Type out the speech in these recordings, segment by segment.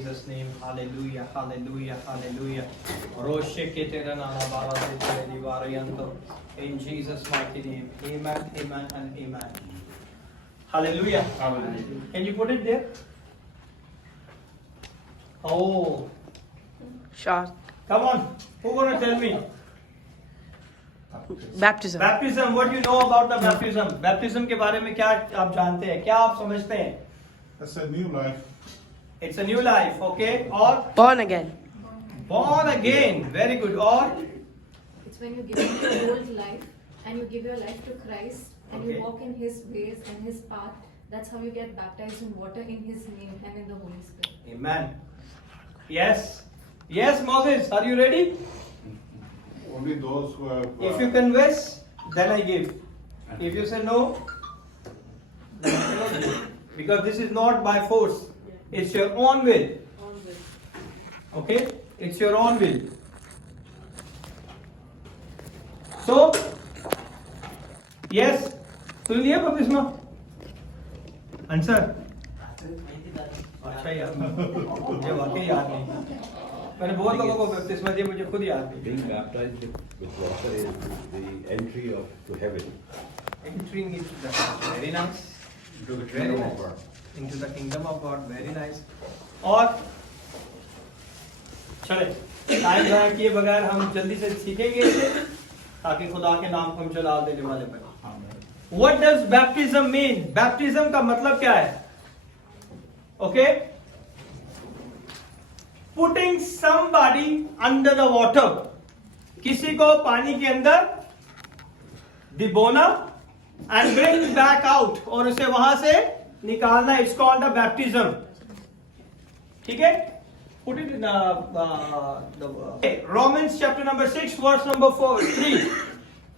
Jesus' name. Hallelujah, hallelujah, hallelujah. Roshe ketera nala baba se tere divarayanto. In Jesus' mighty name. Amen, amen, and amen. Hallelujah. Hallelujah. Can you put it there? Oh, Shark. come on. Who gonna tell me? Baptism. Baptism. What do you know about the baptism? Baptism के बारे में क्या आप जानते हैं? क्या आप समझते हैं? That's a new life. It's a new life, okay? Or Born again. born again. Very good. Or It's when you give up your old life and you give your life to Christ and Okay. you walk in His ways and His path. That's how you get baptized in water in His name and in the Holy Spirit. Amen. Yes. Yes, Moses. Are you ready? Only those who have. If you confess, then I give. If you say no, then I cannot give. Because this is not by force. It's your own will. Okay? It's your own will. So, yes. तूने लिया बपतिस्मा? Answer? अच्छा यार, मुझे वाकई याद नहीं। मैंने बहुत लोगों को बपतिस्मा दिया, मुझे खुद याद नहीं। Being baptized with water is the entry to heaven. Entering into the very nice. Into the Very kingdom nice. of God. Into the kingdom of God, very nice. और चले टाइम ज़ाया किए बगैर हम जल्दी से सीखेंगे इसे ताकि खुदा के नाम को हम जलाल देने वाले बने. What does baptism mean? Baptism का मतलब क्या है? Okay? Putting somebody under the water. किसी को पानी के अंदर डिबोना and bring back out और उसे वहां से निकालना. It's called a baptism. ठीक है? Put it in the Romans chapter number 6 verse number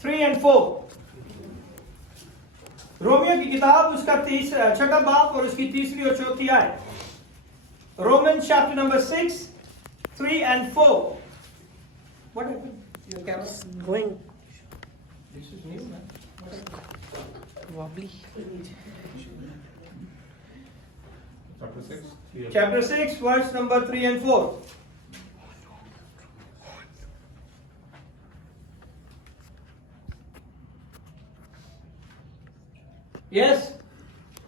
3 and 4. Romeo की किताब उसका छठा बाब और उसकी तीसरी और चौथी आयत. Romans chapter number 6, 3 and 4. What happened? Your camera? Going This is new, man. What happened? wobbly. Chapter 6. Chapter 6, verse number 3 and 4. Yes?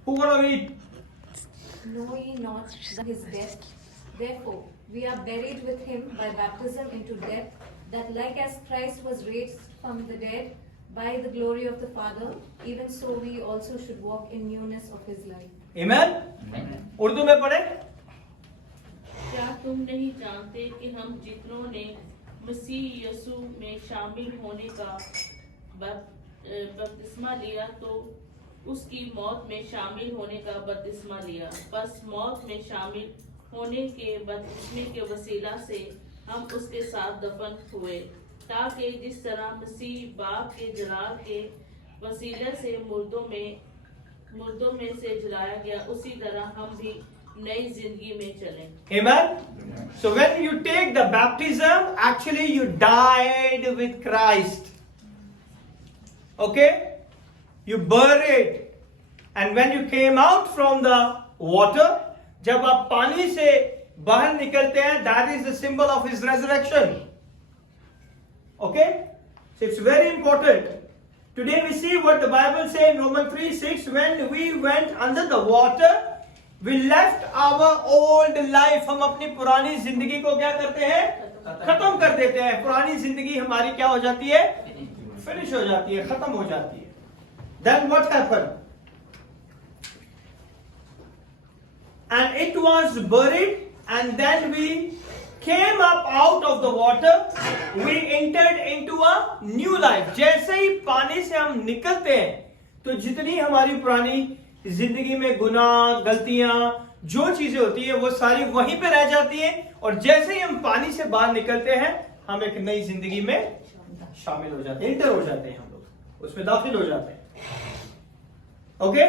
Who gonna read? Know ye not His death? Therefore, we are buried with Him by baptism into death, that like as Christ was raised from the dead by the glory of the Father, even so we also should walk in newness of His life. Amen? Urdu में पढ़े? क्या तुम नहीं जानते कि हम जितनों ने मसीह यीशु में शामिल होने का बपतिस्मा लिया तो उसकी मौत में शामिल होने का बपतिस्मा लिया. बस मौत में शामिल होने के बपतिस्मे के वसीला से हम उसके साथ दफन हुए, ताकि जिस तरह मसीह बाप के जलाल के वसीले से मुर्दों में से जलाया गया, उसी तरह हम भी नई जिंदगी में चलें. Amen? So when you take the baptism, actually you died with Christ. Okay? You buried. And when you came out from the water, जब आप पानी से बाहर निकलते हैं, that is the symbol of His resurrection. Okay? So it's very important. Today we see what the Bible says in Romans 3:6. When we went under the water, we left our old life. हम अपनी पुरानी जिंदगी को क्या करते हैं? खत्म कर देते हैं. पुरानी जिंदगी हमारी क्या हो जाती है? फिनिश हो जाती है, खत्म हो जाती है. Then what happened? And it was buried, and then we came up out of the water. We entered into a new life. जैसे ही पानी से हम निकलते हैं, तो जितनी हमारी पुरानी जिंदगी में गुनाह, गलतियां, जो चीजें होती है, वो सारी वहीं पे रह जाती हैं. और जैसे ही हम पानी से बाहर निकलते हैं, हम एक नई जिंदगी में शामिल हो जाते हैं, इंटर हो जाते हैं, हम लोग उसमें दाखिल हो जाते हैं. Okay?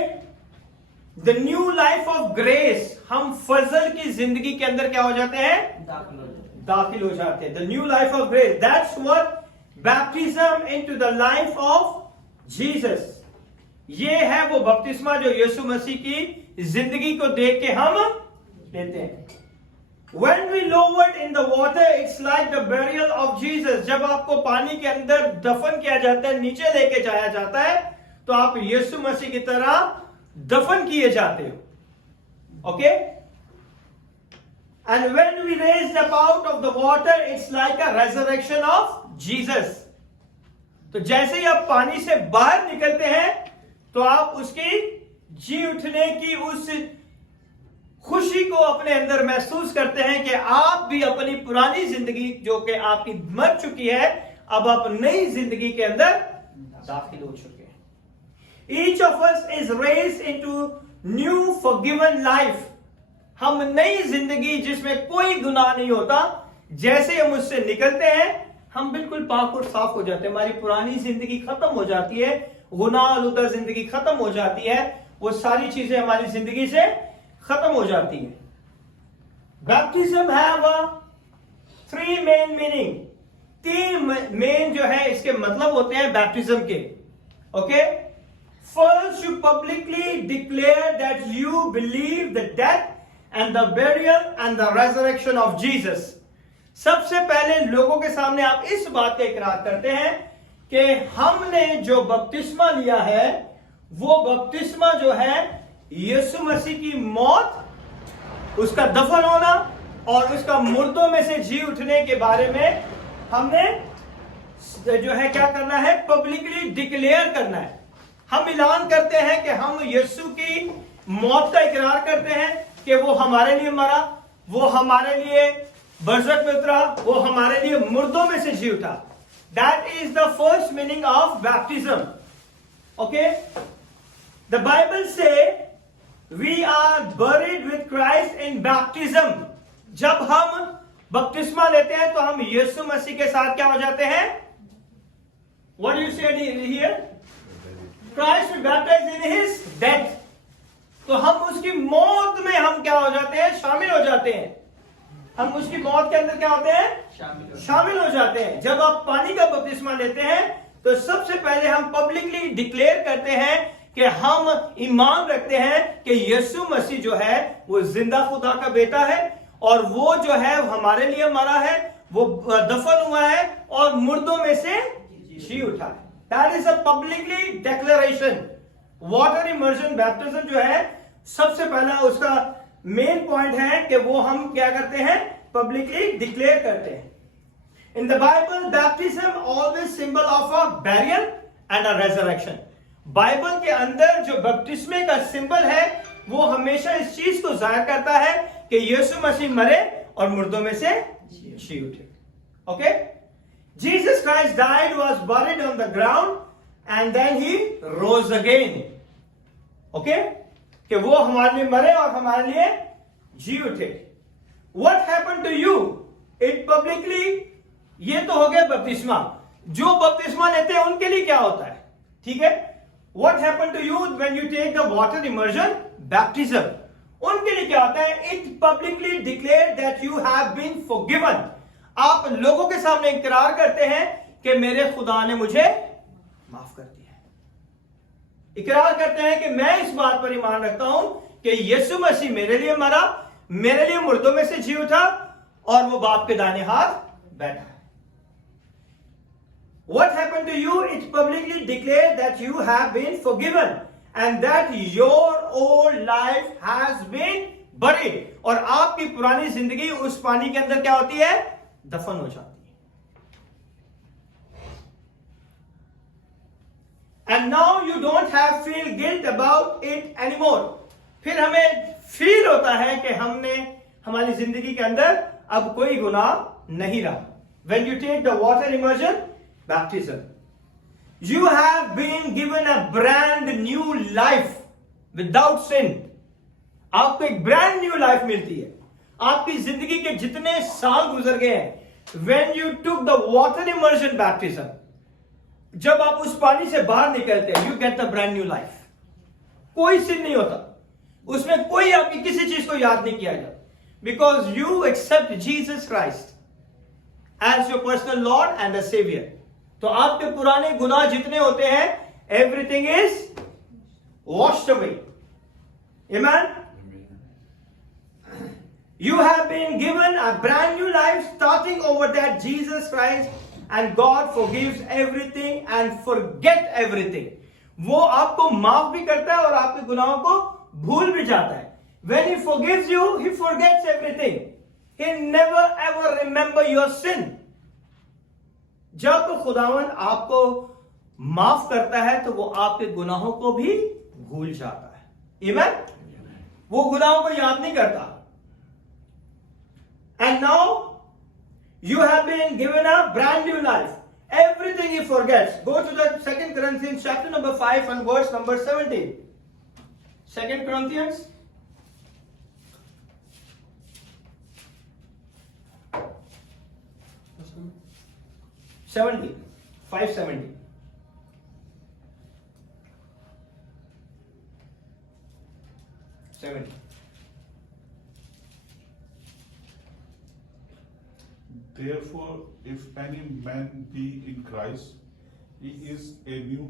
The new life of grace. हम फजल की जिंदगी के अंदर क्या हो जाते हैं? दाखिल हो जाते हैं. The new life of grace. That's what baptism into the life of Jesus. ये है वो बपतिस्मा जो यीशु मसीह की जिंदगी को देख के हम लेते हैं. When we lowered in the water, it's like the burial of Jesus. जब आपको पानी के अंदर दफन किया जाता है, नीचे लेके जाया जाता है, तो आप यीशु मसीह की तरह दफन किए जाते हो. Okay? And when we raised up out of the water, it's like a resurrection of Jesus. तो जैसे ही आप पानी से बाहर निकलते हैं, तो आप उसकी जी उठने की उस खुशी को अपने अंदर महसूस करते हैं कि आप भी अपनी पुरानी जिंदगी जो कि आपकी मर चुकी है, अब आप नई जिंदगी के अंदर दाखिल हो चुके हैं. Each of us is raised into new forgiven life. हम नई जिंदगी जिसमें कोई गुनाह नहीं होता, जैसे हम उससे निकलते हैं, हम बिल्कुल पाक और साफ हो जाते हैं. हमारी पुरानी जिंदगी खत्म हो जाती है, गुनाह आलूदा जिंदगी खत्म हो जाती है, वो सारी चीजें हमारी जिंदगी से खत्म हो जाती है. Baptism have three main meaning. तीन मेन जो है इसके मतलब होते हैं बैप्टिज्म के. Okay, first you publicly declare that you believe the death and the burial and the resurrection of Jesus. सबसे पहले लोगों के सामने आप इस बात का इकरार करते हैं कि हमने जो बपतिस्मा लिया है, वो बपतिस्मा जो है यीशु मसीह की मौत, उसका दफन होना और उसका मुर्दों में से जी उठने के बारे में हमने जो है क्या करना है, पब्लिकली डिक्लेयर करना है. हम ऐलान करते हैं कि हम यीशु की मौत का इकरार करते हैं कि वो हमारे लिए मरा, वो हमारे लिए बरसत में उतरा, वो हमारे लिए मुर्दों में से जी उठा. That is the first meaning of baptism. Okay, the Bible से we are buried with Christ in baptism. जब हम बपतिस्मा लेते हैं तो हम यीशु मसीह के साथ क्या हो जाते हैं? What do you say here? Christ was baptized in his death. तो हम उसकी मौत में हम क्या हो जाते हैं? शामिल हो जाते हैं. हम उसकी मौत के अंदर क्या होते हैं? शामिल हो जाते हैं. जब आप पानी का बपतिस्मा लेते हैं तो सबसे पहले हम पब्लिकली डिक्लेयर करते हैं कि हम ईमान रखते हैं कि यीशु मसीह जो है वो जिंदा खुदा का बेटा है, और वो जो है हमारे लिए मरा है, वो दफन हुआ है और मुर्दों में से जी उठा है. That is a publicly declaration. Water immersion baptism जो है सबसे पहला उसका मेन पॉइंट है कि वो हम क्या करते हैं? पब्लिकली डिक्लेयर करते हैं. In the Bible baptism always symbol of a burial and a resurrection. Bible के अंदर जो बपतिस्मे का सिंबल है वो हमेशा इस चीज को जाहिर करता है कि यीशु मसीह मरे और मुर्दों में से जी उठे. Okay, Jesus Christ died, was बuried on the ground and then he rose again. Okay, कि वो हमारे लिए मरे और हमारे लिए जी उठे. What happened to you? It publicly, ये तो हो गया बपतिस्मा. जो बपतिस्मा लेते हैं उनके लिए क्या होता है? ठीक है, What happened to you when you take the water immersion baptism? उनके लिए क्या होता है? It publicly declared that you have been forgiven. आप लोगों के सामने इकरार करते हैं कि मेरे खुदा ने मुझे माफ कर दिया है. इकरार करते हैं कि मैं इस बात पर ईमान रखता हूं कि यीशु मसीह मेरे लिए मरा, मेरे लिए मुर्दों में से जी उठा और वो बाप के दाहिने हाथ बैठा है. What happened to you? It publicly declared that you have been forgiven and that your old life has been buried. और आपकी पुरानी जिंदगी उस पानी के अंदर क्या होती है? दफन हो जाती है. And now you don't have feel guilt about it anymore. फिर हमें फील होता है कि हमने हमारी जिंदगी के अंदर अब कोई गुनाह नहीं रहा. When you take the water immersion baptism, you have been given a brand new life without sin. आपको एक ब्रांड न्यू लाइफ मिलती है. आपकी जिंदगी के जितने साल गुजर गए हैं, when you took the water immersion baptism, जब आप उस पानी से बाहर निकलते हैं, you get the brand new life. कोई sin नहीं होता उसमें, कोई आपकी किसी चीज को याद नहीं किया जाता, because you accept Jesus Christ as your personal Lord and a Savior. तो आपके पुराने गुनाह जितने होते हैं, everything is washed away. Amen. You have been given a brand new life, starting over that Jesus Christ, and God forgives everything and forget everything. वो आपको माफ भी करता है और आपके गुनाहों को भूल भी जाता है. When He forgives you, He forgets everything. He never ever remember your sin. जब खुदावन आपको माफ करता है तो वो आपके गुनाहों को भी भूल जाता है. Amen? वो गुनाहों को याद नहीं करता. And now you have been given a brand new life. Everything He forgets. Go to the 2 Corinthians chapter number 5 and verse number 17. 2 Corinthians. $70. 570. Therefore, if any man be in Christ, he is a new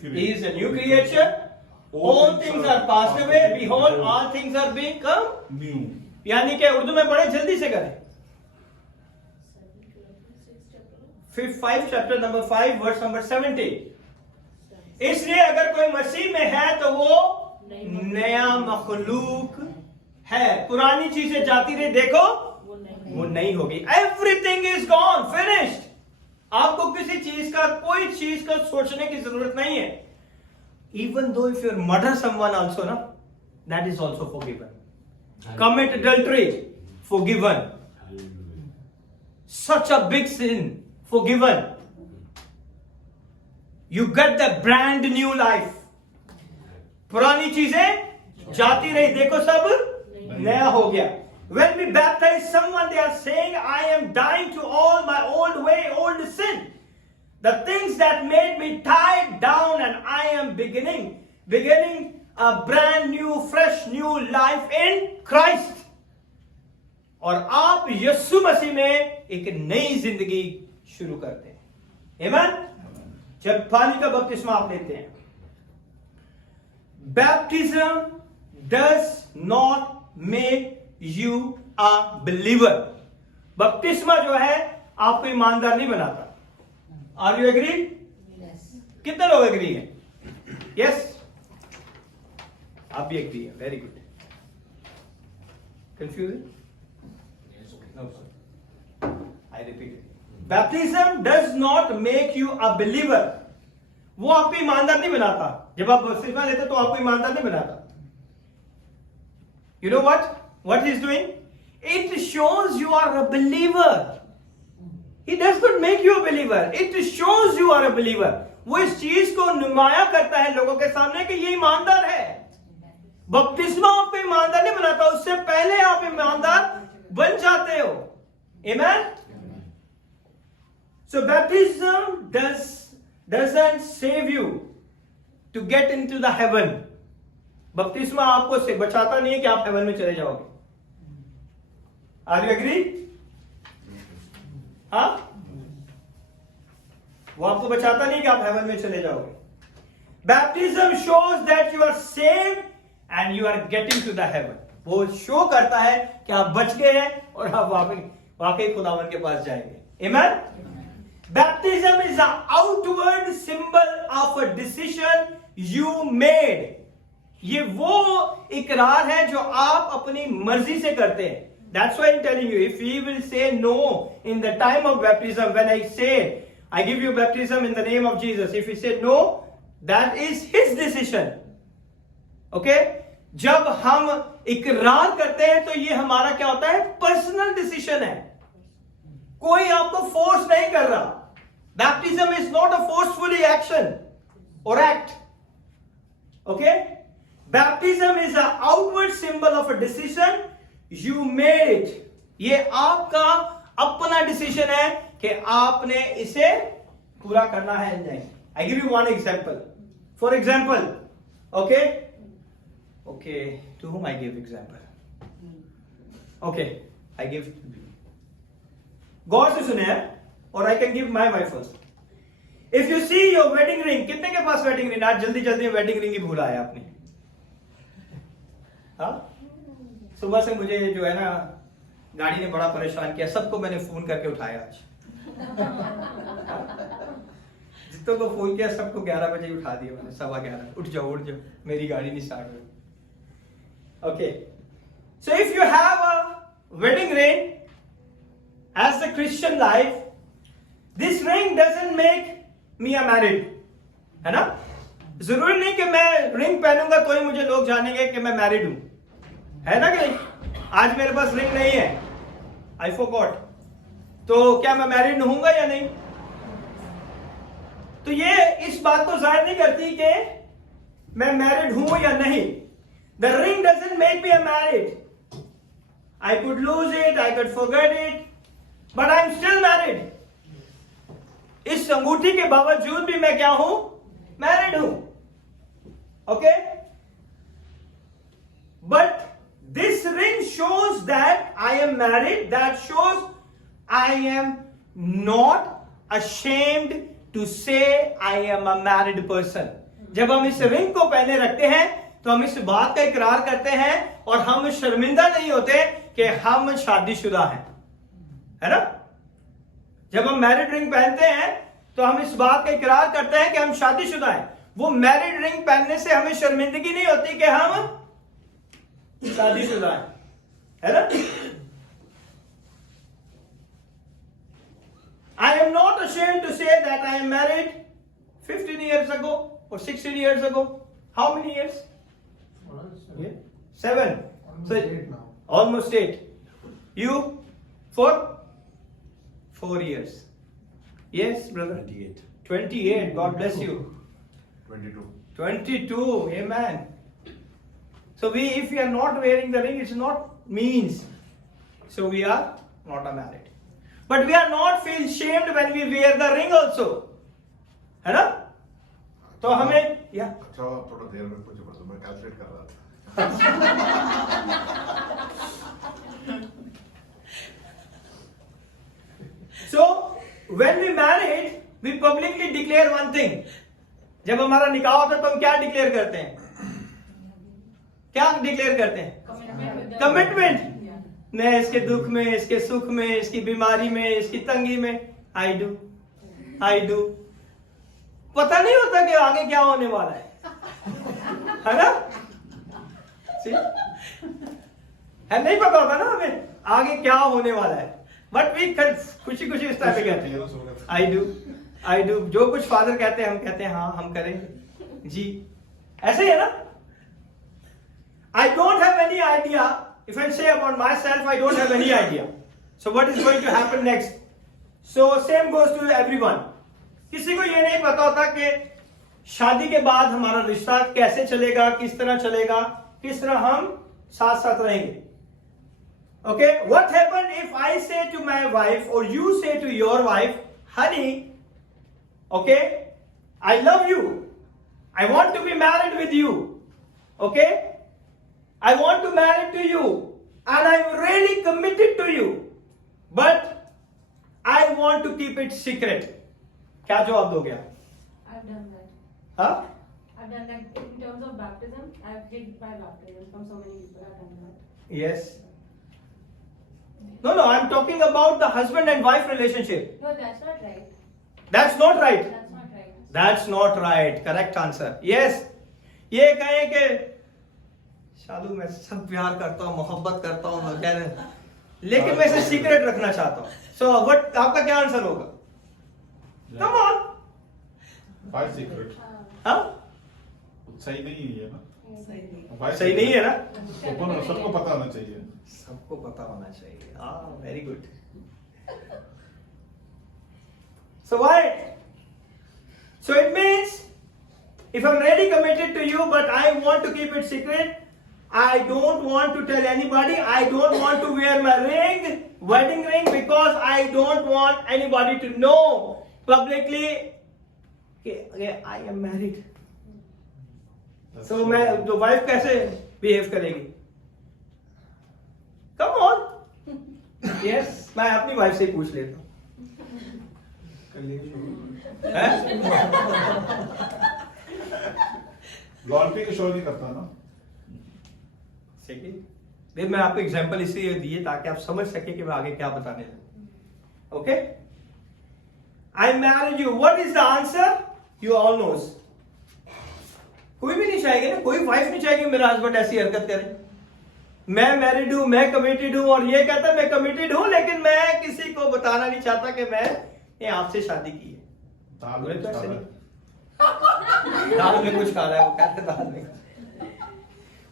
creature. He is a new creature. All things are passed away. Behold, all things are become new. यानी कि उर्दू में पढ़े, जल्दी से करें. 5 chapter number 5 verse number 70. इसलिए अगर कोई मसीह में है तो वो नया मखलूक है. पुरानी चीजें जाती रही, देखो वो नहीं होगी. Everything is gone, finished. आपको किसी चीज का, कोई चीज का सोचने की जरूरत नहीं है. Even though if you murder someone also ना, that is also forgiven. Commit adultery, forgiven. Such a big sin, forgiven. You get the brand new life. पुरानी चीजें जाती रही, देखो सब नया हो गया. When we baptize someone, they are saying, I am dying to all my old way, old sin. The things that made me tied down, and I am beginning a brand new, fresh new life in Christ. और आप यीशु मसीह में एक नई जिंदगी शुरू करते हैं. Amen? जब पानी का बपतिस्मा आप लेते हैं, baptism does not make you a believer. बपतिस्मा जो है आपको ईमानदार नहीं बनाता. Are you agree? कितने लोग एग्री हैं? यस, आप भी एग्री हैं. Very good. Confusion? No, sir. I repeat it. Baptism does not make you a believer. वो आपको ईमानदार नहीं बनाता. जब आप बपतिस्मा लेते तो आपको ईमानदार नहीं बनाता. You know what? What he is doing? It shows you are a believer. He does not make you a believer. It shows you are a believer. वो इस चीज को नुमाया करता है लोगों के सामने कि ये ईमानदार है. बपतिस्मा आपको ईमानदार नहीं बनाता, उससे पहले आप ईमानदार बन जाते हो. Amen? So baptism doesn't save you to get into the heaven. बपतिस्मा आपको से बचाता नहीं है कि आप हेवन में चले जाओगे. Are you agree? हाँ? वो आपको बचाता नहीं कि आप हेवन में चले जाओगे. Baptism shows that you are saved and you are getting to the heaven. वो शो करता है कि आप बच गए हैं और आप वाकई खुदावन के पास जाएंगे. Amen? Baptism is an outward symbol of a decision you made. ये वो इकरार है जो आप अपनी मर्जी से करते हैं. That's why I'm telling you, if he will say no in the time of baptism, when I say, I give you baptism in the name of Jesus, if he said no, that is his decision. Okay? जब हम इकरार करते हैं तो ये हमारा क्या होता है? पर्सनल डिसीजन है. कोई आपको फोर्स नहीं कर रहा. Baptism is not a forcefully action or act. Okay? Baptism is an outward symbol of a decision you made. ये आपका अपना डिसीजन है कि आपने इसे पूरा करना है नहीं. I give you one example. For example, okay, to whom I give example? Okay, I give गौर से सुने हैं, और I can give my wife first. If you see your wedding ring, कितने के पास wedding ring? आज जल्दी जल्दी wedding ring ही भूला है आपने. हाँ? सुबह से मुझे जो है ना गाड़ी ने बड़ा परेशान किया, सबको मैंने फोन करके उठाया आज। जितनों को फोन किया सबको 11 बजे उठा दिया मैंने, 11:15, उठ जाओ, मेरी गाड़ी नहीं स्टार्ट हुई। Okay, so if you have a wedding ring as the Christian life, this ring doesn't make me a married, है ना? जरूरी नहीं कि मैं रिंग पहनूंगा तो ही मुझे लोग जानेंगे कि मैं मैरिड हूं, है ना? कि नहीं? आज मेरे पास रिंग नहीं है, आई फॉरगॉट, तो क्या मैं मैरिड होऊंगा या नहीं? तो ये इस बात को जाहिर नहीं करती कि मैं मैरिड हूं या नहीं। The ring doesn't make me a married, I could lose it, I could forget it, but I am still married. इस अंगूठी के बावजूद भी मैं क्या हूं? मैरिड हूं। Okay, but this ring shows that I am married, that shows I am not ashamed to say I am a married person. जब हम इस रिंग को पहने रखते हैं तो हम इस बात का इकरार करते हैं और हम शर्मिंदा नहीं होते कि हम शादीशुदा हैं, है ना? जब हम मैरिड रिंग पहनते हैं तो हम इस बात का इकरार करते हैं कि हम शादीशुदा हैं। वो मैरिड रिंग पहनने से हमें शर्मिंदगी नहीं होती कि हम शादीशुदा है ना? I am not ashamed to say that I am married 15 years ago or 16 years ago. How many years? 7. So, almost 8. You? 4 years. Yes, brother. 28. 28. God bless you. 22. 22. Amen. So if we are not wearing the ring, it's not means. So we are not married. But we are not feel shamed when we wear the ring also. है ना? तो हमें या अच्छा थोड़ा देर में कुछ बता, मैं कैलकुलेट कर रहा था। So when we married, we publicly declare one thing. जब हमारा निकाह होता है तो हम क्या डिक्लेयर करते हैं? क्या डिक्लेयर करते हैं? कमिटमेंट। मैं इसके दुख में, इसके सुख में, इसकी बीमारी में, इसकी तंगी में आई डू। पता नहीं होता कि आगे क्या होने वाला है ना? है नहीं पता होता ना हमें आगे क्या होने वाला है, बट वी खुशी खुशी इस टाइप पे कहते हैं आई डू। जो कुछ फादर कहते हैं हम कहते हैं हाँ हम करेंगे जी, ऐसे ही है ना? I don't have any idea. If I say about myself, I don't have any idea. So what is going to happen next? So same goes to everyone. किसी को ये नहीं पता होता कि शादी के बाद हमारा रिश्ता कैसे चलेगा, किस तरह चलेगा, किस तरह हम साथ साथ रहेंगे। Okay, what happen if I say to my wife or you say to your wife, honey, okay, I love you. I want to be married with you. Okay? I want to marry to you and I'm really committed to you, but I want to keep it secret. क्या जवाब दोगे आप? I've done that. हाँ? I've done that in terms of baptism. I've hid my baptism from so many people. I've done that. Yes. No, I'm talking about the husband and wife relationship. No, that's not right. That's not right. That's not right. That's not right. Correct answer. Yes. ये कहें कि शालू मैं सब प्यार करता हूँ, मोहब्बत करता हूँ, मैं कह रहे, लेकिन मैं इसे सीक्रेट रखना चाहता हूँ। सो व्हाट आपका क्या आंसर होगा? Come on. Why secret? हाँ? सही नहीं है ना? सही नहीं है ना? सबको पता होना चाहिए। सबको पता होना चाहिए। हाँ, very good. So why? So it means if I'm really committed to you, but I want to keep it secret, I don't want to tell anybody, I don't want to wear my ring, wedding ring, because I don't want anybody to know publicly that I am married. So मैं तो wife कैसे behave करेगी? Come on. Yes, मैं अपनी wife से पूछ लेता हूँ। लॉयल्टी का शो नहीं करता ना? फिर मैं आपको एग्जांपल इसलिए दिए ताकि आप समझ सके कि मैं आगे क्या बताने लगा। Okay, I married you, what is the answer? You all knows. कोई भी नहीं चाहेगा ना, कोई वाइफ नहीं चाहेगी मेरा हस्बैंड ऐसी हरकत करे। मैं मैरिड हूं, मैं कमिटेड हूं, और ये कहता है मैं कमिटेड हूं लेकिन मैं किसी को बताना नहीं चाहता कि मैं आपसे शादी की है। दाल बोले तो में ऐसे खा नहीं। दाल में कुछ खा रहा है, वो कहते हैं दाल में।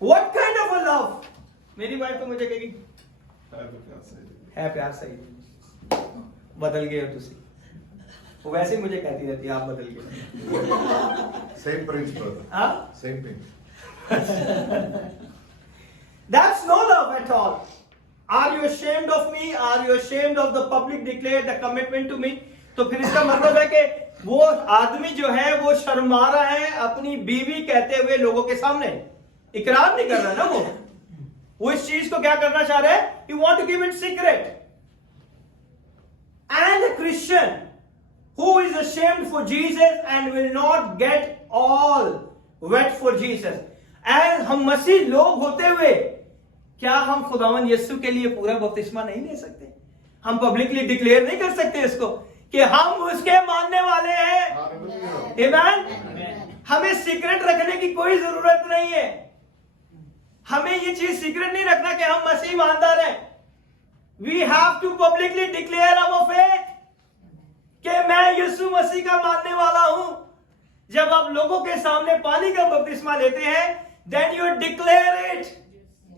What kind of a love? मेरी वाइफ तो मुझे कहेगी है प्यार सही, बदल गए हो तुसी। वो वैसे ही मुझे कहती रहती है आप बदल गए। Same principle. हाँ? Same thing. That's no love at all. Are you ashamed of me? Are you ashamed of the public declare the commitment to me? तो फिर इसका मतलब है कि वो आदमी जो है वो शर्मा रहा है अपनी बीवी कहते हुए लोगों के सामने, इकरार नहीं कर रहा ना वो इस चीज को क्या करना चाह रहा है? You want to keep it secret. And a Christian who is ashamed for Jesus and will not get all wet for Jesus. And हम मसीह लोग होते हुए क्या हम खुदावन यीशु के लिए पूरा बपतिस्मा नहीं ले सकते? हम पब्लिकली डिक्लेयर नहीं कर सकते इसको कि हम उसके मानने वाले हैं। आमीन। हमें सीक्रेट रखने की कोई जरूरत नहीं है। हमें ये चीज सीक्रेट नहीं रखना कि हम मसीह ईमानदार हैं। We have to publicly declare our faith कि मैं यीशु मसीह का मानने वाला हूं। जब आप लोगों के सामने पानी का बपतिस्मा लेते हैं, then you declare it,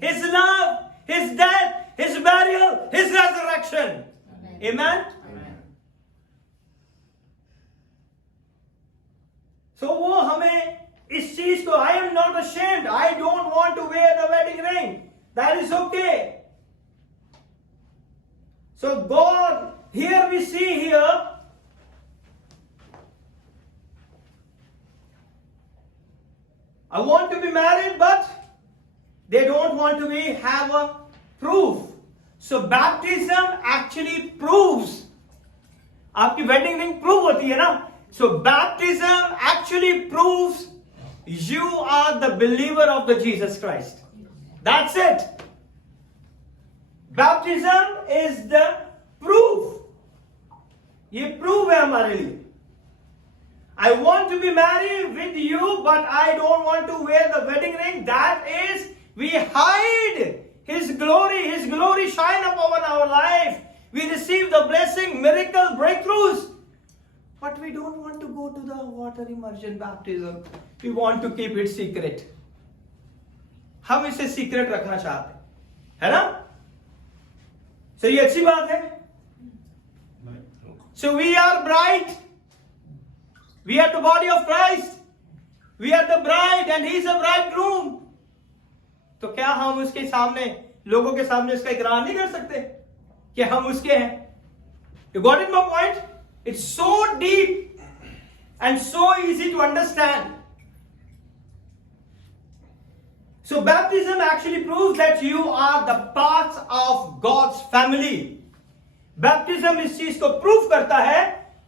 his love, his death, his burial, his resurrection. आमीन। सो वो हमें इस चीज को, I am not ashamed, I don't want to wear the wedding ring, that is okay. So God, here we see here I want to be married, but they don't want to have a proof. So baptism actually proves. आपकी wedding ring prove होती है ना? So baptism actually proves you are the believer of the Jesus Christ. That's it. Baptism is the proof. ये proof है हमारे लिए। I want to be married with you, but I don't want to wear the wedding ring. That is, we hide His glory shine upon our life. We receive the blessing, miracle, breakthroughs. But we don't want to go to the water immersion baptism. We want to keep it secret. हम इसे secret रखना चाहते हैं, है ना? So ये अच्छी बात है। So we are bride. We are the body of Christ. We are the bride and He is a bridegroom. तो क्या हम उसके सामने, लोगों के सामने इसका इकरार नहीं कर सकते कि हम उसके हैं? You got it, my point? It's so deep and so easy to understand. So baptism actually proves that you are the part of God's family. Baptism इस चीज को प्रूव करता है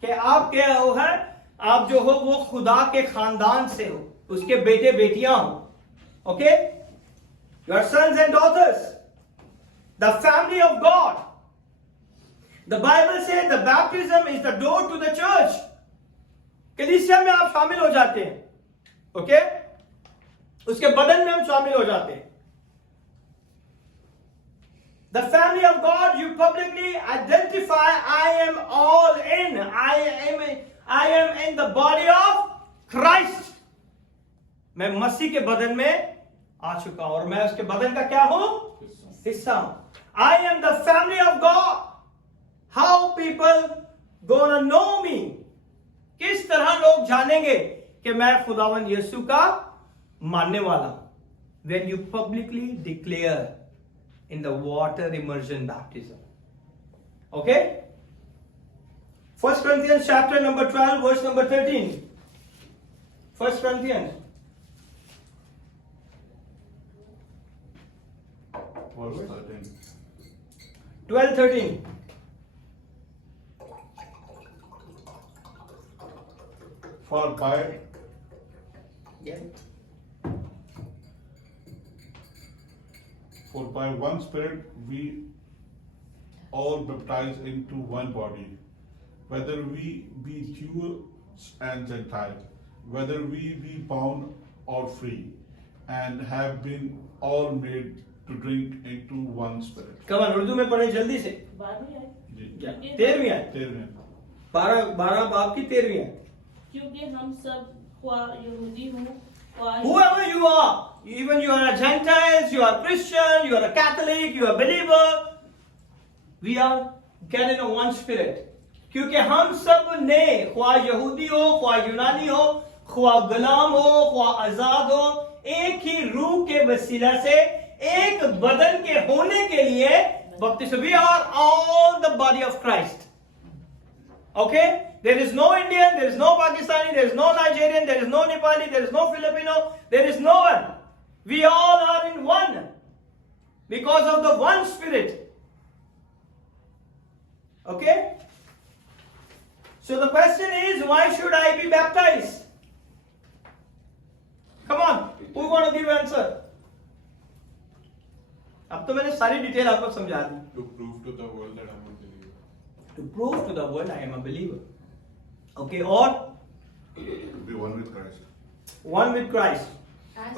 कि आप क्या हो है, आप जो हो वो खुदा के खानदान से हो, उसके बेटे बेटियां हो। Okay, your sons and daughters, the family of God. The Bible से the baptism is the door to the church. कलीसिया में आप शामिल हो जाते हैं। ओके, उसके बदन में हम शामिल हो जाते हैं। The family of God, you publicly identify, I am all in. I am in the body of Christ. मैं मसीह के बदन में आ चुका हूं और मैं उसके बदन का क्या हूं? हिस्सा हूं। I am the family of God. How people gonna know me? किस तरह लोग जानेंगे कि मैं खुदावन यीशु का मानने वाला हूं? When you publicly declare in the water immersion baptism. Okay? 1 Corinthians chapter number 12 verse number 13. 1 Corinthians. Verse 13. 12:13. For by For by one Spirit we all baptized into one body, whether we be Jews and Gentiles, whether we be bound or free, and have been all made to drink into one Spirit. कमान उर्दू में पढ़े जल्दी से। 12वीं आयत। जी। क्योंकि- 13वीं आयत। 13 12 बाब की 13वीं आयत। क्योंकि हम सब ख्वा यहूदी हूँ ख्वा Whoever you are, even you are a Gentiles, you are Christian, you are a Catholic, you are a believer, we are getting a one spirit. क्योंकि हम सब ने ख्वा यहूदी हो, ख्वा यूनानी हो, ख्वा गुलाम हो, ख्वा आजाद हो, एक ही रूह के वसीला से एक बदन के होने के लिए बपतिस्मा। We are all the body of Christ. Okay? There is no Indian, there is no Pakistani, there is no Nigerian, there is no Nepali, there is no Filipino, there is no one. We all are in one because of the one Spirit. Okay? So the question is, why should I be baptized? Come on, who want to give answer? अब तो मैंने सारी detail आपको समझा दी। To prove to the world that I'm a believer. To prove to the world I am a believer. Okay, or To be one with Christ. one with Christ.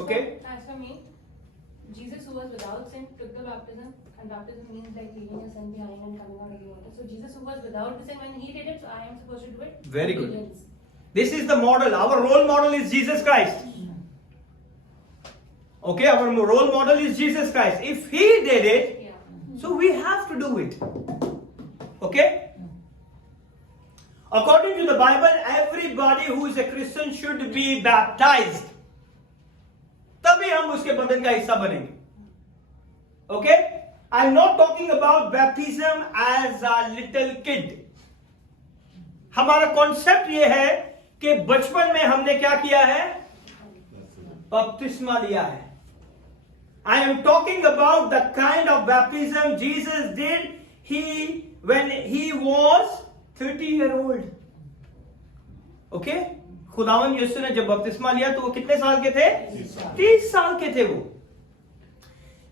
Okay. As for me, Jesus, who was without sin, took the baptism, and baptism means like leaving your sin behind and coming out of the water. So Jesus, who was without the sin, when he did it, so I am supposed to do it. Very good. Obedience. This is the model. Our role model is Jesus Christ. Okay, our role model is Jesus Christ. If he did it, Yeah. so we have to do it. Okay? According to the Bible, everybody who is a Christian should be baptized. तभी हम उसके बदन का हिस्सा बनेंगे. Okay? I'm not talking about baptism as a little kid. हमारा concept ये है कि बचपन में हमने क्या किया है? बपतिस्मा लिया है. I am talking about the kind of baptism Jesus did when he was 30-year-old. Okay? खुदावन यीशु ने जब बपतिस्मा लिया तो वो कितने साल के थे? 30 साल के थे वो.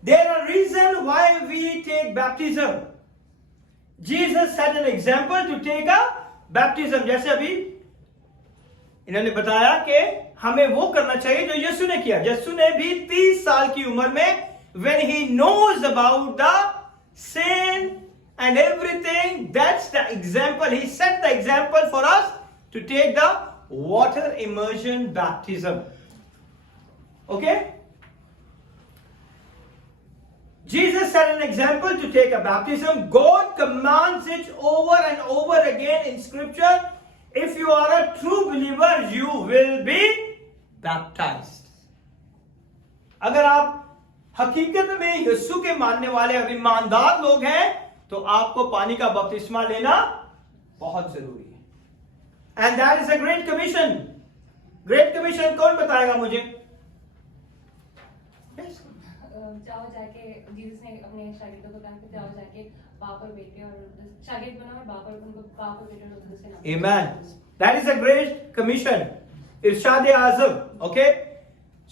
There are reasons why we take baptism. Jesus set an example to take a baptism. जैसे अभी इन्होंने बताया कि हमें वो करना चाहिए जो यीशु ने किया. यीशु ने भी 30 साल की उम्र में, when he knows about the sin and everything, that's the example. He set the example for us to take the water immersion baptism. Okay? Jesus set an example to take a baptism. God commands it over and over again in scripture. If you are a true believer, you will be baptized. अगर आप हकीकत में यीशु के मानने वाले और ईमानदार लोग हैं, तो आपको पानी का बपतिस्मा लेना बहुत जरूरी है. And that is a great commission. Great commission कौन बताएगा मुझे? Yes. जाओ जाके जीसस ने अपने शागिर्दों को कहा कि जाओ जाके बाप और बेटे और शागिर्द बनाओ और बाप और उनको बाप और बेटे और दूसरे नाम. Amen. That is a great commission. Irshad Azam. Okay?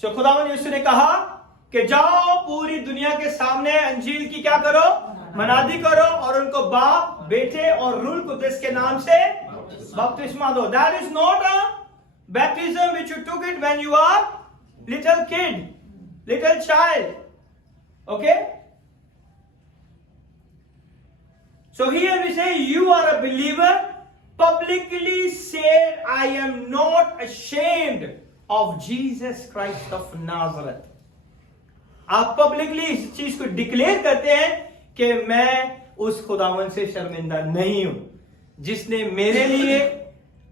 So खुदावंद यीशु ने कहा कि जाओ पूरी दुनिया के सामने अंजील की क्या करो? मनादी करो और उनको बाप, बेटे और रूह कुद्दस के नाम से बपतिस्मा दो. That is not a baptism which you took it when you are little kid, little child. Okay? So here we say you are a believer. Publicly say, I am not ashamed of Jesus Christ of Nazareth. आप publicly इस चीज को declare करते हैं कि मैं उस खुदावन से शर्मिंदा नहीं हूं जिसने मेरे लिए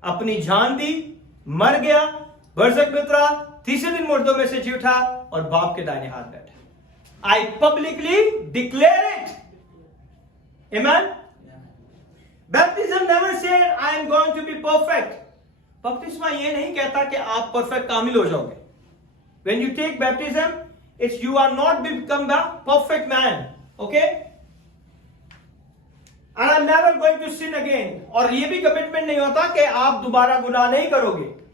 अपनी जान दी, मर गया, बरसक में उतरा, तीसरे दिन मुर्दों में से जी उठा और बाप के दाहिने हाथ बैठा. I publicly declare it. Amen. Baptism never said I am going to be perfect. बपतिस्मा ये नहीं कहता कि आप परफेक्ट कामिल हो जाओगे. When you take baptism, it's you are not become the perfect man. Okay? And I'm never going to sin again. और ये भी कमिटमेंट नहीं होता कि आप दोबारा गुनाह नहीं करोगे.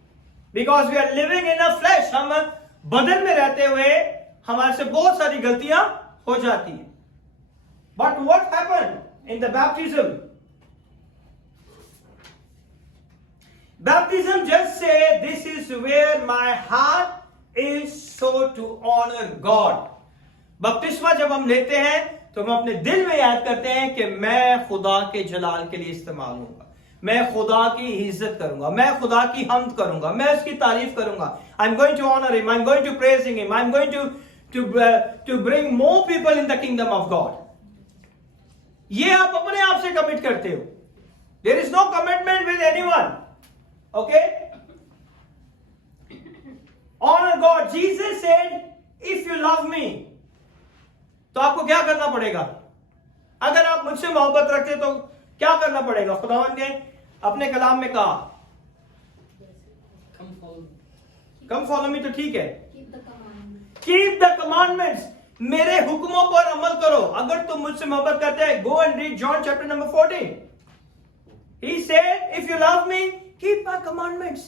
Because we are living in a flesh. हम बदन में रहते हुए हमारे से बहुत सारी गलतियां हो जाती है. But what happened in the baptism? Baptism just say, this is where my heart is so to honor God. बपतिस्मा जब हम लेते हैं तो हम अपने दिल में याद करते हैं कि मैं खुदा के जलाल के लिए इस्तेमाल होऊंगा, मैं खुदा की इज्जत करूंगा, मैं खुदा की हम्द करूंगा, मैं उसकी तारीफ करूंगा. I am going to honour him, I am going to praising him, I am going to bring more people in the kingdom of God. ये आप अपने आप से कमिट करते हो. There is no commitment with anyone. Okay, honour God. Jesus said if you love me, तो आपको क्या करना पड़ेगा? अगर आप मुझसे मोहब्बत रखते तो क्या करना पड़ेगा? खुदावंद ने अपने कलाम में कहा कम फॉलो मी, तो ठीक है, कीप द कमांडमेंट्स, मेरे हुक्मों पर अमल करो. अगर तुम मुझसे मोहब्बत करते हैं, go and read John chapter number 14. He said if you love me keep my commandments.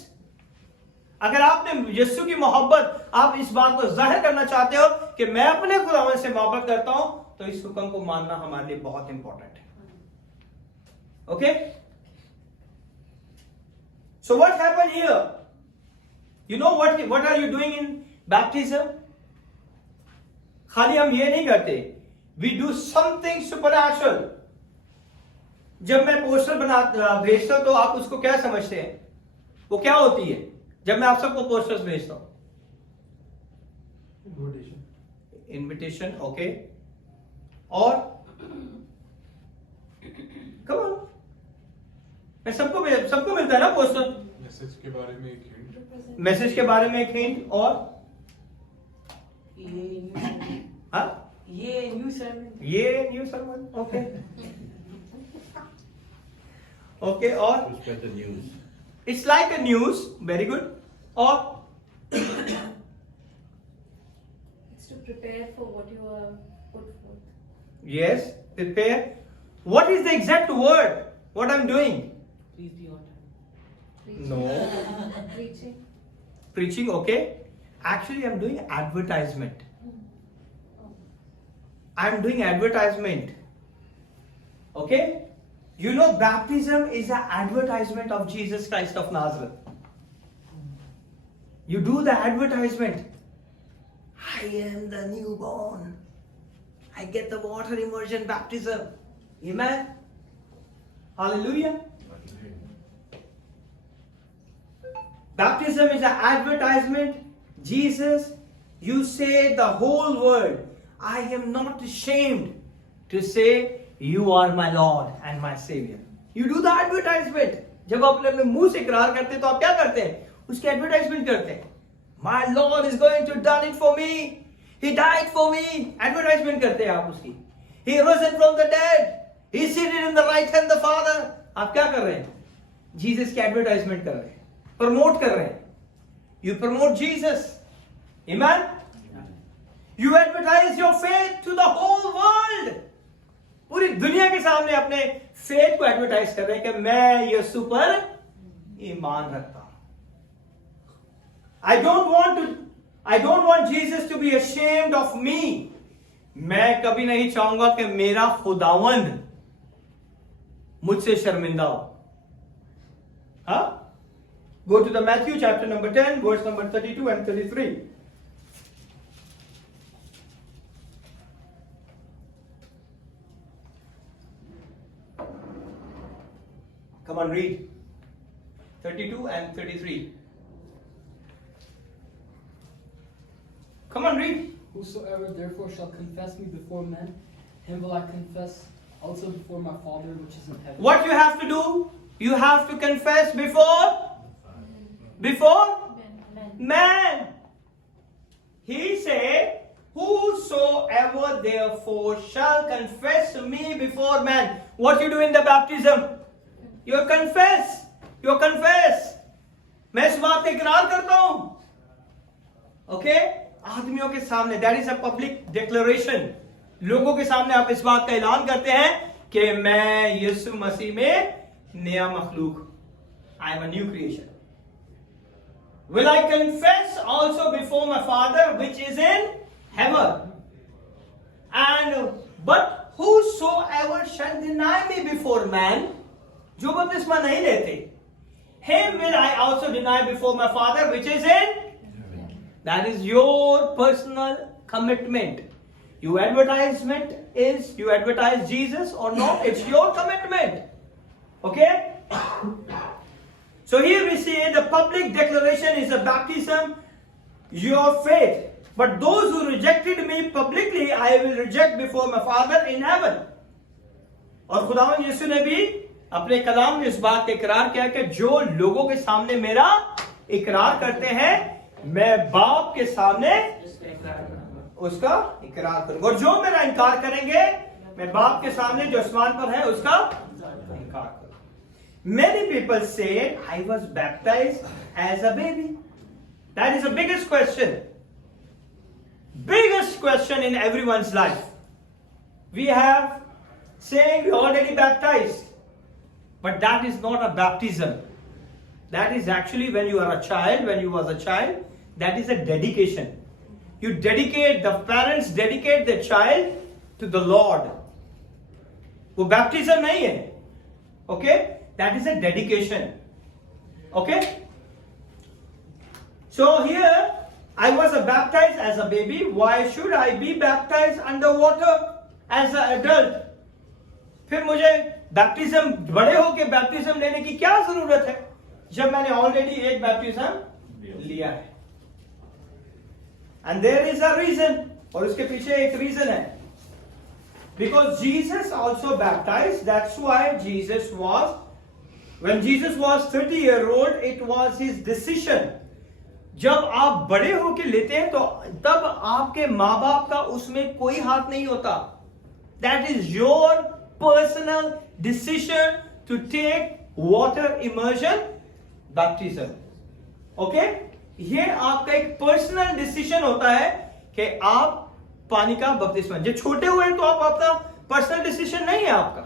अगर आपने यीशु की मोहब्बत, आप इस बात को जाहिर करना चाहते हो कि मैं अपने खुदावंद से मोहब्बत करता हूं, तो इस हुक्म को मानना हमारे लिए बहुत इंपॉर्टेंट है. Okay, so what happened here? You know what are you doing in baptism? खाली हम ये नहीं करते, वी डू समथिंग सुपरनैचुरल. जब मैं पोस्टर भेजता हूं तो आप उसको क्या समझते हैं? वो क्या होती है जब मैं आप सबको पोस्टर्स भेजता हूं? इनविटेशन. ओके, और कम ऑन, मैं सबको मिलता है ना पोस्टर. मैसेज के बारे में एक हिंट. मैसेज के बारे में एक हिंट. और हाँ, ये न्यू सरमन. ओके, ओके, और To spread the news. It's like a news. Very good. और It's to prepare for what you are put forth. yes, prepare. What is the exact word what I'm doing? Preaching. No. Preaching. Preaching. Okay, actually I'm doing advertisement. I'm doing advertisement. Okay, you know baptism is an advertisement of Jesus Christ of Nazareth. You do the advertisement. I am the newborn. I get the water immersion baptism. Amen. Hallelujah. Baptism is an advertisement. Jesus, you say the whole world. I am not ashamed to say you are my Lord and my Savior. You do the advertisement. जब आप अपने मुंह से इकरार करते हैं तो आप क्या करते हैं? उसकी एडवर्टाइजमेंट करते हैं. My Lord is going to done it for me. He died for me. Advertisement करते हैं आप उसकी. He risen from the dead. He seated in the right hand of the Father. आप क्या कर रहे हैं? जीसस की एडवर्टाइजमेंट कर रहे हैं, प्रमोट कर रहे हैं. You promote Jesus. Amen. You advertise your faith to the whole world. पूरी दुनिया के सामने अपने फेथ को एडवर्टाइज कर रहे हैं कि मैं यीशु पर ईमान रखता हूं. I don't want Jesus to be ashamed of me. मैं कभी नहीं चाहूंगा कि मेरा खुदावंद मुझसे शर्मिंदा हो. हाँ? Go to the Matthew chapter number 10, verse number 32 and 33. Come on, read. 32 and 33. Come on, read. Whosoever therefore shall confess me before men, him will I confess also before my Father which is in heaven. What you have to do? You have to confess before man. He said, whosoever therefore shall confess me before man. What you do in the baptism? You confess. मैं इस बात का इकरार करता हूं. Okay, आदमियों के सामने. That is a public declaration. लोगों के सामने आप इस बात का ऐलान करते हैं कि मैं यीशु मसीह में नया मखलूक. I am a new creation. Will I confess also before my Father which is in heaven? And but whosoever shall deny me before man, जो बपतिस्मा नहीं लेते, him will I also deny before my Father which is in. That is your personal commitment. Your advertisement is you advertise Jesus or not, it's your commitment. Okay? So here we see the public declaration is a baptism, your faith. But those who rejected me publicly, I will reject before my Father in heaven. और खुदावंद यीशु ने भी अपने कलाम में इस बात का इकरार किया कि जो लोगों के सामने मेरा इकरार करते हैं, मैं बाप के सामने उसका इकरार करूंगा, और जो मेरा इनकार करेंगे, मैं बाप के सामने जो आसमान पर है उसका इनकार करूंगा. Many people say I was baptized as a baby. That is the biggest question. Biggest question in everyone's life. We have saying we already baptized, but that is not a baptism. That is actually when you are a child, when you was a child, that is a dedication. You dedicate, the parents dedicate the child to the Lord. वो baptism नहीं है. Okay? That is a dedication. Okay? So here, I was baptized as a baby. Why should I be baptized underwater as an adult? फिर मुझे baptism बड़े होके baptism लेने की क्या जरूरत है जब मैंने ऑलरेडी एक बैप्टिज्म लिया है? And there is a reason, और उसके पीछे एक रीजन है. Because Jesus also baptized, that's why Jesus was, when Jesus was 30-year old, it was his decision. जब आप बड़े होके लेते हैं तो तब आपके माँ बाप का उसमें कोई हाथ नहीं होता. That is your personal decision to take water immersion baptism. Okay? ये आपका एक पर्सनल डिसीजन होता है कि आप पानी का बपतिस्मा. जब छोटे हुए तो आप अपना पर्सनल डिसीजन नहीं है आपका.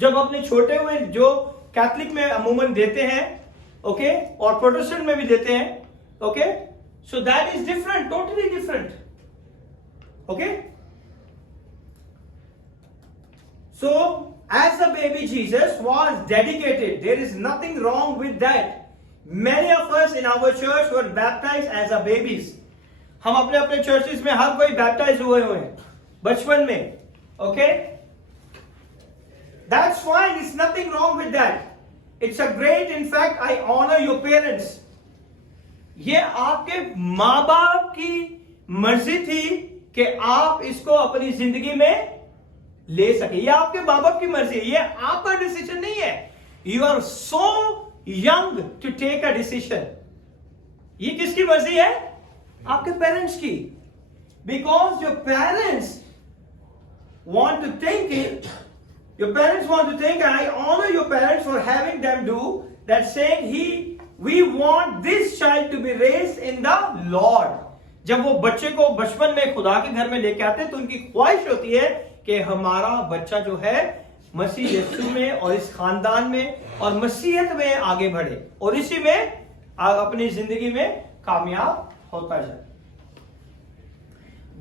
जब अपने छोटे हुए जो कैथलिक में अमूमन देते हैं, ओके, और प्रोटेस्टेंट में भी देते हैं, okay, so that is different, totally different. Okay, so as a baby Jesus was dedicated. There is nothing wrong with that. Many of us in our church were baptized as a babies. हम अपने अपने churches में हर कोई baptise हुए हैं बचपन में. Okay? That's fine. It's nothing wrong with that. It's a great. In fact, I honor your parents. ये आपके माँ बाप की मर्जी थी कि आप इसको अपनी जिंदगी में ले सके. ये आपके माँ बाप की मर्जी है. ये आपका डिसीजन नहीं है. You are so young to take a decision. ये किसकी मर्जी है? आपके पेरेंट्स की. Because your parents want to think it, your parents want to think, and I honor your parents for having them do that, saying we want this child to be raised in the Lord. जब वो बच्चे को बचपन में खुदा के घर में लेके आते हैं तो उनकी ख्वाहिश होती है कि हमारा बच्चा जो है मसीह यीशु में और इस खानदान में और मसीहत में आगे बढ़े और इसी में अपनी जिंदगी में कामयाब होता जाए.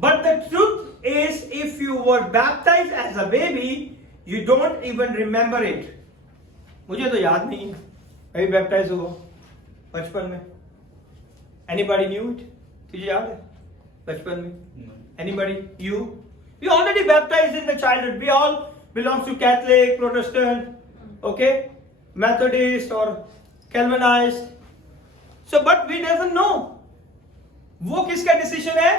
But the truth is, if you were baptized as a baby, you don't even remember it. मुझे तो याद नहीं है अभी बैप्टाइज हुआ बचपन में. Anybody knew it? तुझे याद है बचपन में? Anybody? You? We already baptized in the childhood. We all belongs to Catholic, Protestant, okay, Methodist or Calvinist. So, but we doesn't know. वो किसका डिसीजन है?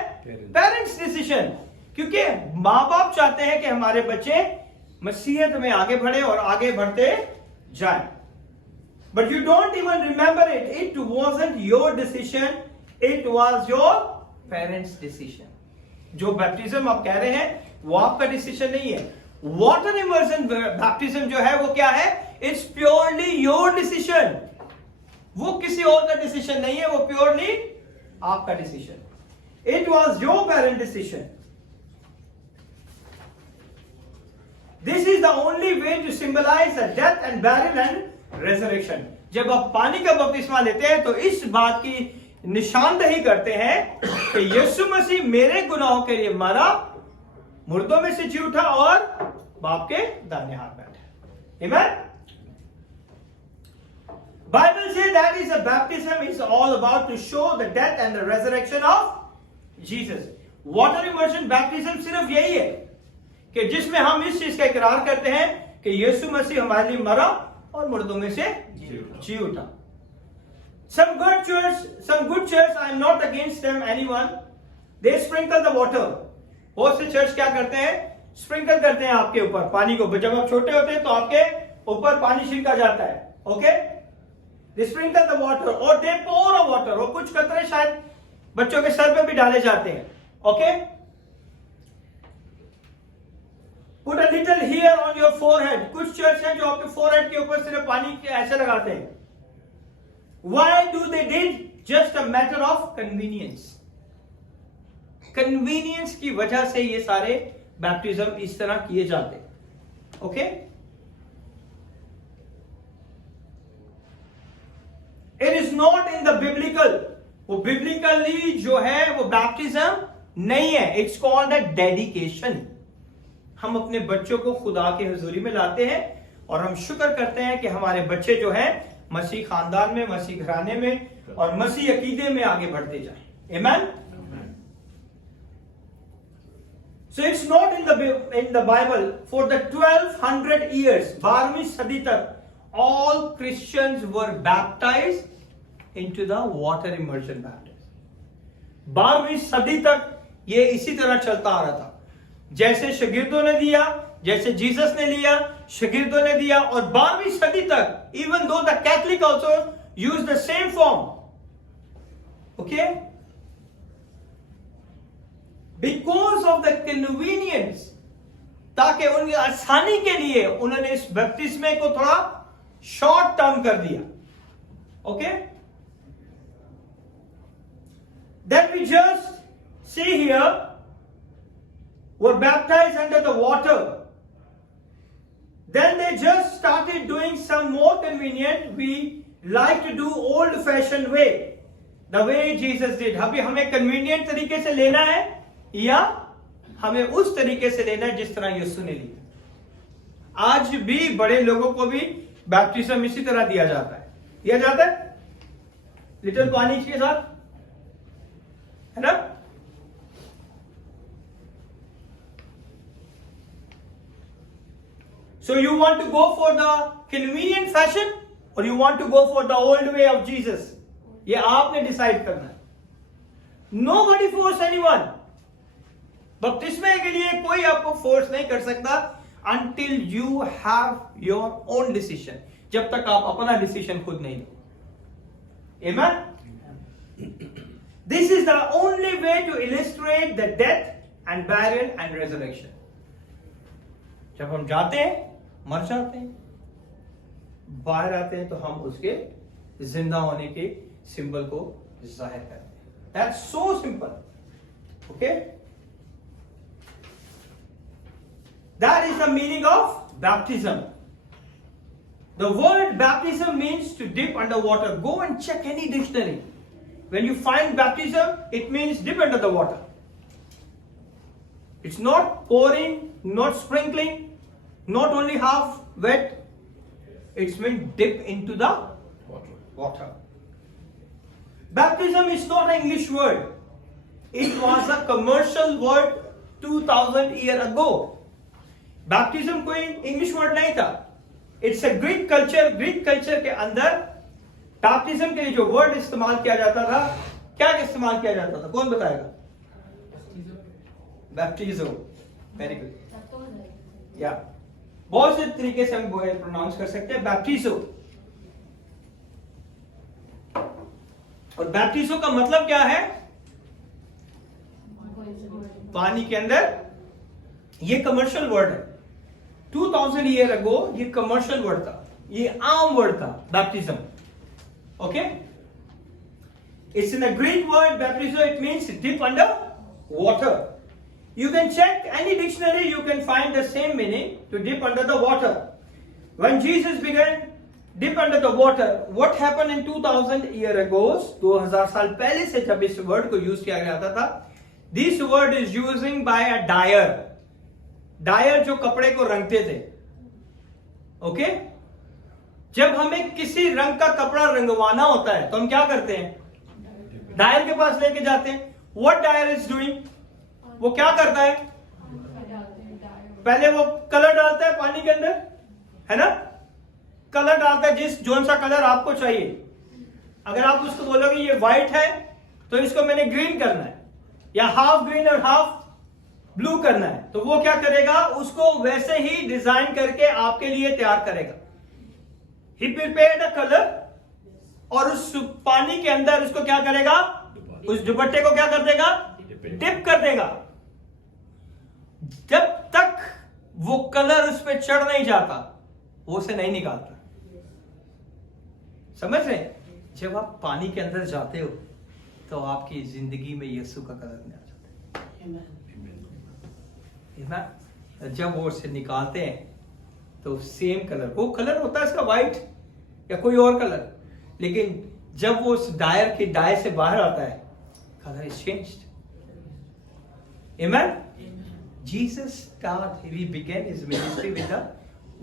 Parents decision. क्योंकि माँ बाप चाहते हैं कि हमारे बच्चे मसीहत में आगे बढ़े और आगे बढ़ते जाएं. But you don't even remember it. It wasn't your decision. It was your parents' decision. जो बैप्टिज्म आप कह रहे हैं वो आपका डिसीजन नहीं है. वाटर इमर्सन बैप्टिज्म जो है वो क्या है? It's purely your decision. वो किसी और का डिसीजन नहीं है, वो प्योरली आपका decision. It was your parent decision. This is the only way to symbolise the death and burial and resurrection. जब आप पानी का बपतिस्मा लेते हैं तो इस बात की निशानदही करते हैं कि यीशु मसीह मेरे गुनाहों के लिए मरा मुर्दों में से जी उठा और बाप के दाहिने हाथ बैठा। Amen? Bible says that is a baptism is all about to show the death and the resurrection of Jesus. Water immersion baptism सिर्फ यही है कि जिसमें हम इस चीज का इकरार करते हैं कि यीशु मसीह हमारे लिए मरा और मुर्दों में से जी उठा। Some good church, I am not against them, anyone. They sprinkle the water. बहुत से चर्च क्या करते हैं? स्प्रिंकल करते हैं आपके ऊपर पानी को। जब आप छोटे होते हैं तो आपके ऊपर पानी छिड़का जाता है। Okay? They sprinkle the water or they pour a water, और कुछ कतरे शायद बच्चों के सर पे भी डाले जाते हैं। Okay? Put a little here on your forehead. कुछ चर्च हैं जो आपके फोरहेड के ऊपर सिर्फ पानी के ऐसे लगाते हैं। Why do they did? Just a matter of convenience. Convenience की वजह से ये सारे बैप्टिज्म इस तरह किए जाते हैं। Okay? It is not in the biblical, वो बिब्लिकली जो है वो बैप्टिज्म नहीं है। It's called a dedication. हम अपने बच्चों को खुदा की हुजूरी में लाते हैं और हम शुक्र करते हैं कि हमारे बच्चे जो हैं मसीह खानदान में, मसीह घराने में और मसीह अकीदे में आगे बढ़ते जाएं। आमीन। So it's not in the Bible. For the 1200 years, 12वीं सदी तक, all Christians were baptized into the water immersion baptism. 12वीं सदी तक ये इसी तरह चलता आ रहा था। जैसे शागिर्दों ने दिया, जैसे जीसस ने लिया, शागिर्दों ने दिया, और 12वीं सदी तक, even though the Catholic also used the same form. Okay? Because of the convenience, ताकि उनकी आसानी के लिए उन्होंने इस बपतिस्मे को थोड़ा शॉर्ट टर्म कर दिया। Okay? Then we just see here, were baptized under the water. Then they just started doing some more convenient. We like to do old-fashioned way, the way Jesus did. अभी हमें convenient तरीके से लेना है या हमें उस तरीके से लेना है जिस तरह यीशु ने लिया। आज भी बड़े लोगों को भी बैप्टिज्म इसी तरह दिया जाता है, लिटिल पानी के साथ, है ना? So you want to go for the convenient fashion or you want to go for the old way of Jesus? ये आपने डिसाइड करना है। Nobody force anyone. बपतिस्मे के लिए कोई आपको फोर्स नहीं कर सकता until you have your own decision. जब तक आप अपना डिसीजन खुद नहीं लो। Amen? This is the only way to illustrate the death and burial and resurrection. जब हम जाते हैं, मर जाते हैं, बाहर आते हैं, तो हम उसके जिंदा होने के सिंबल को जाहिर करते हैं। That's so simple. Okay? That is the meaning of baptism. The word baptism means to dip under water. Go and check any dictionary. When you find baptism, it means dip under the water. It's not pouring, not sprinkling, not only half wet. It's meant dip into the water. Baptism is not an English word. It was a commercial word 2000 years ago. Baptism कोई English word नहीं था। It's a Greek culture के अंदर baptism के लिए जो word इस्तेमाल किया जाता था, क्या इस्तेमाल किया जाता था? कौन बताएगा? बैप्टिज्म। Very good. या बहुत से तरीके से हम प्रोनाउंस कर सकते हैं बैप्टिज्म। और बैप्टिज्म का मतलब क्या है? पानी के अंदर। ये कमर्शियल वर्ड है। 2000 ईयर अगो ये कमर्शियल वर्ड था, ये आम वर्ड था baptism. Okay? It's in a Greek word baptism, it means dip under water. You can check any dictionary, you can find the same meaning, to dip under the water. When Jesus began dip under the water, what happened in 2000 years ago, 2000 साल पहले से जब इस word को use किया जाता था, this word is using by a dyer. Dyer जो कपड़े को रंगते थे, ओके। जब हमें किसी रंग का कपड़ा रंगवाना होता है तो हम क्या करते हैं? डायर के पास लेके जाते हैं। What dyer is doing? वो क्या करता है? पहले वो कलर डालता है पानी के अंदर, है ना? कलर डालता है जिस जोन सा कलर आपको चाहिए। अगर आप उसको बोलोगे ये व्हाइट है तो इसको मैंने ग्रीन करना है, या हाफ ग्रीन और हाफ ब्लू करना है, तो वो क्या करेगा? उसको वैसे ही डिजाइन करके आपके लिए तैयार करेगा। ही प्रिपेयर्ड अ कलर, और उस पानी के अंदर उसको क्या करेगा? उस दुपट्टे को क्या कर देगा? डिप कर देगा। जब तक वो कलर उस पर चढ़ नहीं जाता वो उसे नहीं निकालता। समझ रहे? जब आप पानी के अंदर जाते हो तो आपकी जिंदगी में यीशु का कलर नहीं आ जाता। जब वो उसे निकालते हैं तो सेम कलर, वो कलर होता है इसका व्हाइट या कोई और कलर, लेकिन जब वो उस डायर की डाई से बाहर आता है, colour is changed. Amen? Jesus he began his ministry with the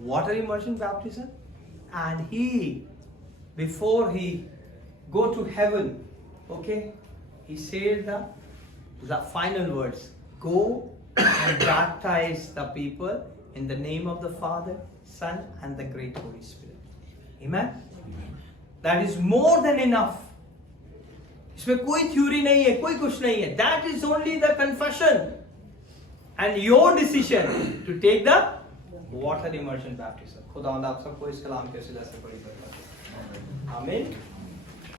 water immersion baptism, and before he go to heaven, okay, he said the final words: go and baptize the people in the name of the Father, Son, and the great Holy Spirit. Amen? That is more than enough. इसमें कोई theory नहीं है, कोई कुछ नहीं है. That is only the confession and your decision to take the water immersion baptism. खुदा आप सबको इस कलाम के वसीले से बड़ी बरकत दे. आमीन.